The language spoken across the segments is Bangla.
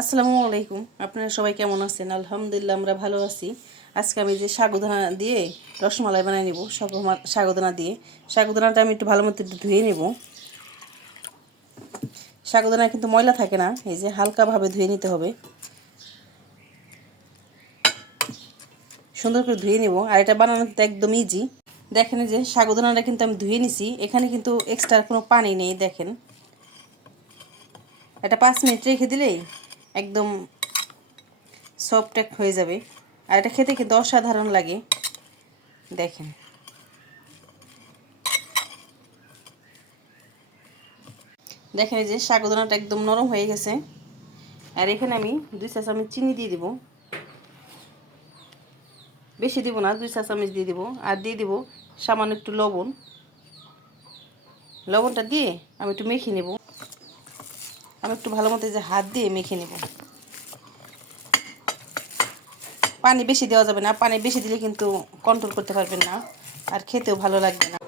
আসসালামু আলাইকুম। আপনারা সবাই কেমন আছেন? আলহামদুলিল্লাহ আমরা ভালো আছি। আজকে আমি যে সাগুদানা দিয়ে রসমালাই বানিয়ে নেব, সাগুদানা দিয়ে। সাগুদানাটা আমি একটু ভালো মতো ধুয়ে নেব। সাগুদানা কিন্তু ময়লা থাকে না, এই যে হালকাভাবে ধুয়ে নিতে হবে, সুন্দর করে ধুয়ে নেব। আর এটা বানানো কিন্তু একদম ইজি। দেখেন যে সাগুদানাটা কিন্তু আমি ধুয়ে নিছি, এখানে কিন্তু এক্সট্রা কোনো পানি নেই। দেখেন, এটা 5 মিনিট রেখে দিলেই একদম সফট হয়ে যাবে। আর এটা খেতে কিন্তু অসাধারণ লাগে। দেখেন, দেখেন এই যে সাগুদানাটা একদম নরম হয়ে গেছে। আর এখানে আমি 2 চা চামচ চিনি দিয়ে দিব, বেশি দিব না, 2 চা চামচ দিয়ে দিব। আর দিয়ে দিব সামান্য একটু লবণ। লবণটা দিয়ে আমি একটু মেখে নেব। আমি একটু ভালো মতো যে হাত দিয়ে মেখে নেব। পানি বেশি দেওয়া যাবে না, পানি বেশি দিলে কিন্তু কন্ট্রোল করতে পারবেন না, আর খেতেও ভালো লাগবে না।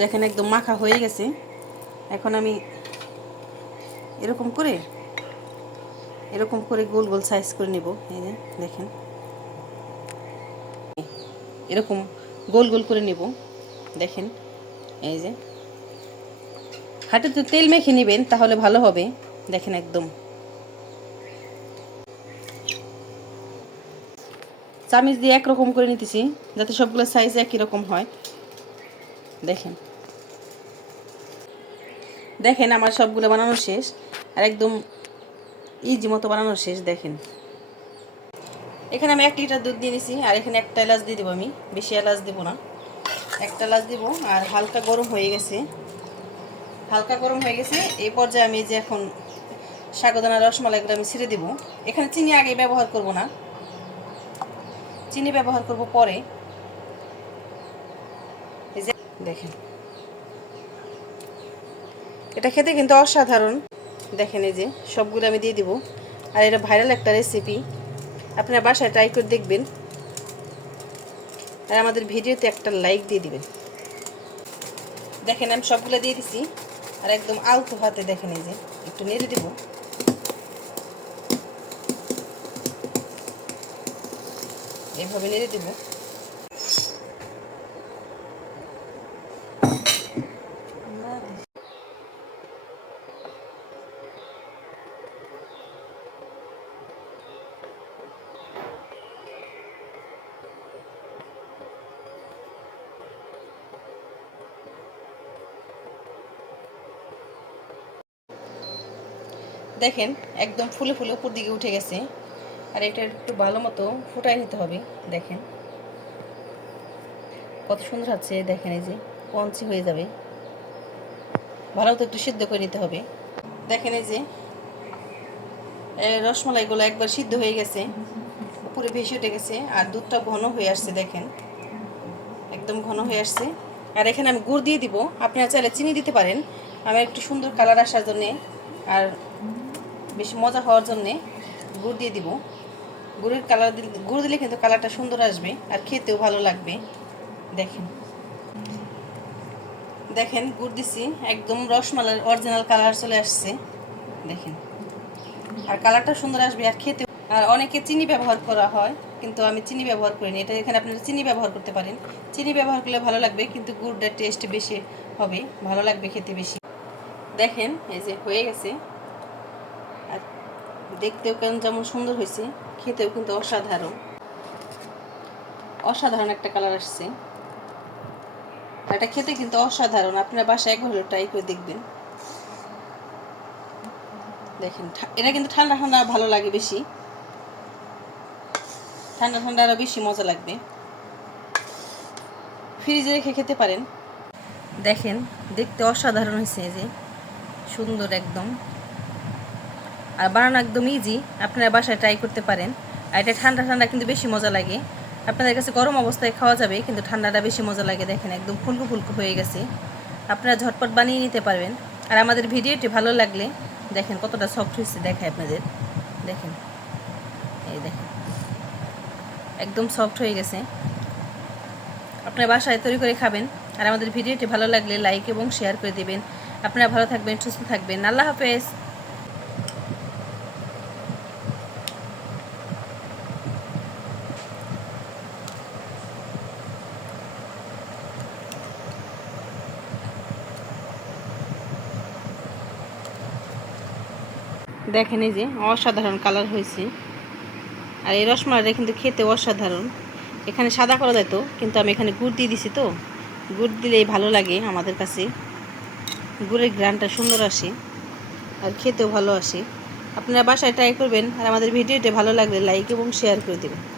দেখেন একদম মাখা হয়ে গেছে। এখন আমি এরকম করে গোল গোল সাইজ করে নেব। এই যে দেখেন, এরকম গোল গোল করে নেব। দেখেন এই যে, হাতে তো তেল মেখে নেবেন, তাহলে ভালো হবে। দেখেন একদম চামিচ দিয়ে একরকম করে নিতেছি, যাতে সবগুলো সাইজ একই রকম হয়। দেখেন, দেখেন আমার সবগুলো বানানো শেষ, আর একদম ইজি মতো বানানো শেষ। দেখেন, এখানে আমি 1 লিটার দুধ দিয়ে দিছি, আর এখানে একটা এলাচ দিয়ে দেবো। আমি বেশি এলাচ দেবো না, একটা এলাচ দেবো। আর হালকা গরম হয়ে গেছে, হালকা গরম হয়ে গেছে। এই পর্যায়ে আমি যে এখন সাগুদানা রসমালাইগুলো আমি ছেড়ে দেবো। এখানে চিনি আগে ব্যবহার করব না, চিনি ব্যবহার করব পরে। এই যে দেখেন, এটা খেতে কিন্তু অসাধারণ। দেখেন এই যে সবগুলো আমি দিয়ে দিব। আর এটা ভাইরাল একটা রেসিপি, আপনারা বাসায় ট্রাই করে দেখবেন। আর আমাদের ভিডিওতে একটা লাইক দিয়ে দিবেন। দেখেন আমি সবগুলো দিয়ে দিছি, আর একদম আলতো হাতে দেখেন এই যে একটু নেড়ে দেব। এইভাবে নেড়ে দেব। দেখেন একদম ফুলে ফুলে উপর দিকে উঠে গেছে। আর এটা একটু ভালো মতো ফুটাই নিতে হবে। দেখেন কত সুন্দর হচ্ছে। দেখেন এই যে কঞ্চি হয়ে যাবে, ভালো মতো একটু সিদ্ধ করে নিতে হবে। দেখেন এই যে রসমালাইগুলো একবার সিদ্ধ হয়ে গেছে, উপরে ভেসে উঠে গেছে, আর দুধটা ঘন হয়ে আসছে। দেখেন একদম ঘন হয়ে আসছে। আর এখানে আমি গুড় দিয়ে দিব, আপনারা চাইলে চিনি দিতে পারেন। আমি একটু সুন্দর কালার আসার জন্যে আর বেশি মজা হওয়ার জন্যে গুড় দিয়ে দিব। গুড় দিলে কিন্তু কালারটা সুন্দর আসবে, আর খেতেও ভালো লাগবে। দেখেন, দেখেন গুড় দিছি, একদম রসমালাইয়ের অরিজিনাল কালার চলে আসছে। দেখেন, আর কালারটা সুন্দর আসবে, আর খেতে। আর অনেকে চিনি ব্যবহার করা হয়, কিন্তু আমি চিনি ব্যবহার করিনি। এটা এখানে আপনারা চিনি ব্যবহার করতে পারেন। চিনি ব্যবহার করলে ভালো লাগবে, কিন্তু গুড়টার টেস্ট বেশি হবে, ভালো লাগবে খেতে বেশি। দেখেন এই যে হয়ে গেছে, আর দেখতেও কেমন যেমন সুন্দর হয়েছে, খেতেও কিন্তু অসাধারণ, অসাধারণ একটা কালার আসছে। আর এটা খেতে কিন্তু অসাধারণ। আপনারা বাসায় একবার হলে ট্রাই করে দেখবেন। দেখেন এটা কিন্তু ঠান্ডা ঠান্ডা ভালো লাগে বেশি, ঠান্ডা ঠান্ডা আরও বেশি মজা লাগবে। ফ্রিজে রেখে খেতে পারেন। দেখেন দেখতে অসাধারণ হয়েছে, যে সুন্দর একদম। আর বানানো একদম ইজি, আপনারা বাসায় ট্রাই করতে পারেন। আর এটা ঠান্ডা ঠান্ডা কিন্তু বেশি মজা লাগে। আপনাদের কাছে গরম অবস্থায় খাওয়া যাবে, কিন্তু ঠান্ডাটা বেশি মজা লাগে। দেখেন একদম ফুলকো ফুলকো হয়ে গেছে, আপনারা ঝটপট বানিয়ে নিতে পারবেন। আর আমাদের ভিডিওটি ভালো লাগলে দেখেন কতটা সফট হয়েছে, দেখায় আপনাদের। দেখেন এই দেখেন একদম সফট হয়ে গেছে। আপনারা বাসায় তৈরি করে খাবেন। আর আমাদের ভিডিওটি ভালো লাগলে লাইক এবং শেয়ার করে দেবেন। আপনারা ভালো থাকবেন, সুস্থ থাকবেন। আল্লাহ হাফেজ। দেখেন এই যে অসাধারণ কালার হয়েছে। আর এই রসমালাইটা কিন্তু খেতে অসাধারণ। এখানে সাদা করা যেত, কিন্তু আমি এখানে গুড় দিয়ে দিছি, তো গুড় দিলেই ভালো লাগে আমাদের কাছে। গুড়ের ঘ্রাণটা সুন্দর আসে আর খেতেও ভালো আসে। আপনারা বাসায় ট্রাই করবেন। আর আমাদের ভিডিওটা ভালো লাগলে লাইক এবং শেয়ার করে দেবেন।